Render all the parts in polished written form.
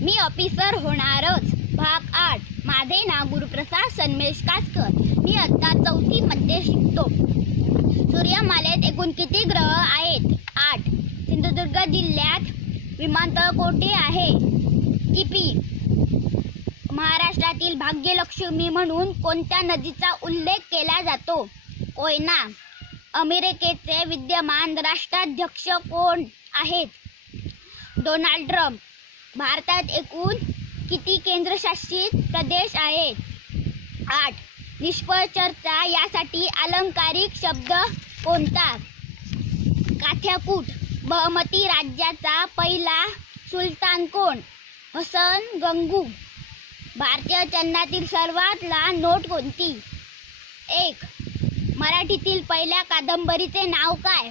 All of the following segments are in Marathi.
मी ऑफिसर होणारच. भाग 8. माझे नाव गुरुप्रसाद सन्मेश कासकर. मी आता 4थी मध्ये शिकतो. सूर्यमालेत एकूण किती ग्रह आहेत? 8. सिंधुदुर्ग जिल्ह्यात विमानतळ कोठे आहे? किपी. महाराष्ट्रातील भाग्यलक्ष्मी म्हणून कोणत्या नदीचा उल्लेख केला जातो? कोयना. अमेरिकेचे विद्यमान राष्ट्राध्यक्ष कोण आहेत? Donald Trump. भारतात एकूण किती केंद्रशासित प्रदेश आहेत? 8. निष्फळ चर्चा यासाठी अलंकारिक शब्द कोणता? काथ्याकूट. बहमती राज्याचा पहिला सुलतान कोण? हसन गंगू. भारतीय चलनातील सर्वात लहान नोट कोणती? 1. मराठीतील पहिल्या कादंबरीचे नाव काय?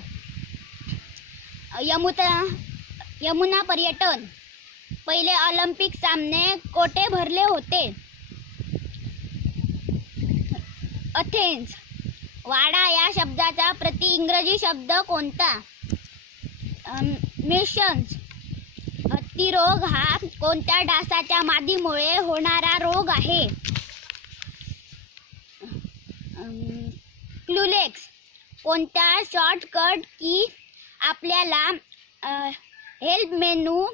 यमुना पर्यटन. पहिले ऑलिम्पिक सामने कोठे भरले होते? अथेन्स. वाडा या शब्दाचा प्रति इंग्रजी शब्द कोणता? मेशन्स. हत्तीरोग हा कोणत्या डासाच्या मादीमुळे होणारा रोग आहे? क्लूलेक्स. कोणत्या शॉर्टकट की आपल्याला हेल्प मेनू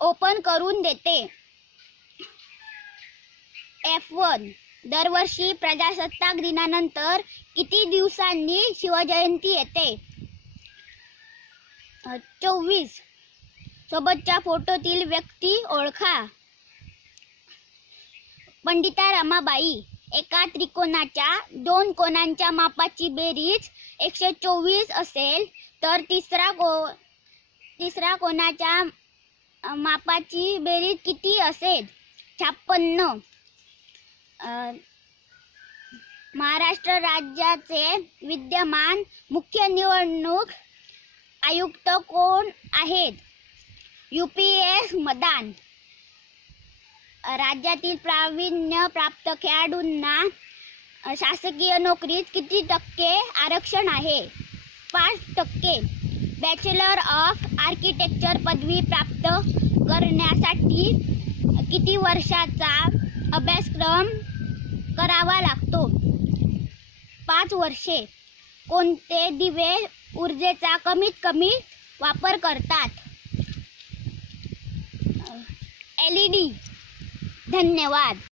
ओपन करून देते? F1. दरवर्षी प्रजासत्ताक दिनानंतर किती दिवसांनी शिवजयंती येते? 24. सोबतच्या फोटोतील व्यक्ती ओळखा. पंडिता रमाबाई. एका त्रिकोणाच्या 2 कोनांच्या मापाची बेरीज 124 असेल तर तिसरा कोनाच्या मापाची बेरीज किती असेल? 56. महाराष्ट्र राज्याचे विद्यमान मुख्य निवडणूक आयुक्त कोण आहेत? UPS मदान. राज्यातील प्रावीण्य प्राप्त खेळाडूंना शासकीय नोकरीत किती टक्के आरक्षण आहे? 5%. बॅचलर ऑफ आर्किटेक्चर पदवी प्राप्त करण्यासाठी किती वर्षाचा अभ्यासक्रम करावा लागतो? 5 वर्षे. कोणते दिवे ऊर्जेचा कमीत कमी वापर करतात? LED. धन्यवाद.